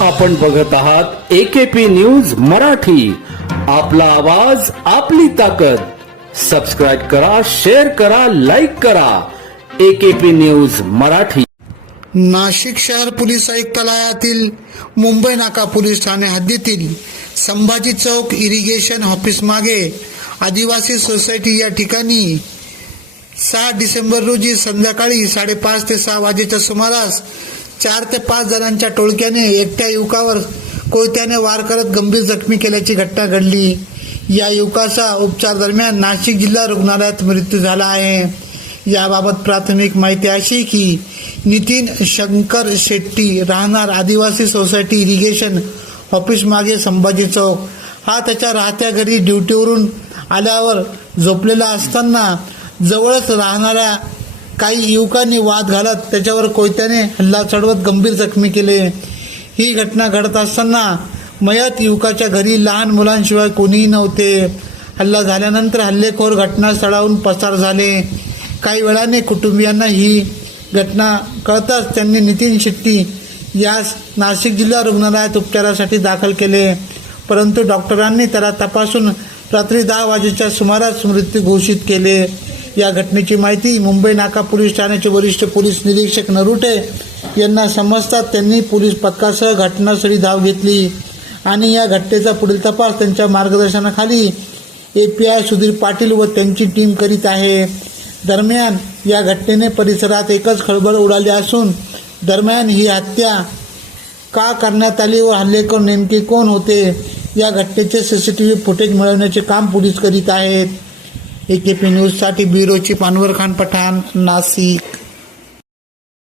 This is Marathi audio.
आपण बघत आहात एकेपी न्यूज मराठी. आपला आवाज आपली ताकद. सबस्क्राईब करा शेअर करा लाईक करा. AKP news Marathi. नाशिक शहर पोलीस आयुक्तालयातील मुंबई नाका पोलीस ठाणे हद्दीतील संभाजी चौक इरिगेशन ऑफिस मागे आदिवासी सोसायटी या ठिकाणी सहा डिसेंबर रोजी संध्याकाळी साडेपाच ते सहा वाजेच्या सुमारास चार ते पाच जणांच्या टोळक्याने एकट्या युवकावर कोयत्याने वार करत गंभीर जखमी केल्याची घटना घडली. या युवकाचा उपचार दरम्यान नाशिक जिल्हा रुग्णालयात मृत्यू झाला आहे. याबाबत प्राथमिक माहिती अशी की नितीन शंकर शेट्टी राहणार आदिवासी सोसायटी इरिगेशन ऑफिस मागे संभाजी चौक. हा त्याच्या राहत्या घरी ड्युटीवरून आल्यावर झोपलेला असताना जवळच राहणाऱ्या काही युवकांनी वाद घालत त्याच्यावर कोयत्याने हल्ला चढवत गंभीर जखमी केले. ही घटना घडत असताना मयत युवकाच्या घरी लहान मुलांशिवाय कोणीही नव्हते. हल्ला झाल्यानंतर हल्लेखोर घटनास्थळाहून पसार झाले. काही वेळाने कुटुंबियांना ही घटना कळताच त्यांनी नितीन शेट्टी यास नाशिक जिल्हा रुग्णालयात उपचारासाठी दाखल केले. परंतु डॉक्टरांनी त्याला तपासून रात्री दहा वाजेच्या सुमारास मृत्यू घोषित केले. या घटनेची माहिती मुंबई नाका पोलीस ठाण्याचे वरिष्ठ पोलीस निरीक्षक नरुटे यांना समजतात त्यांनी पोलीस पथकासह घटनास्थळी धाव घेतली. आणि या घटनेचा पुढील तपास त्यांच्या मार्गदर्शनाखाली A P I Sudhir Patil व त्यांची टीम करीत आहे. दरम्यान या घटनेने परिसरात एकच खळबळ उडाली असून दरम्यान ही हत्या का करण्यात आली व हल्लेखोर नेमके कोण होते? या घटनेचे C C T V footage मिळवण्याचे काम पोलीस करीत आहेत. ए के पी न्यूजसाठी ब्युरोची पानवर खान पठाण नाशिक.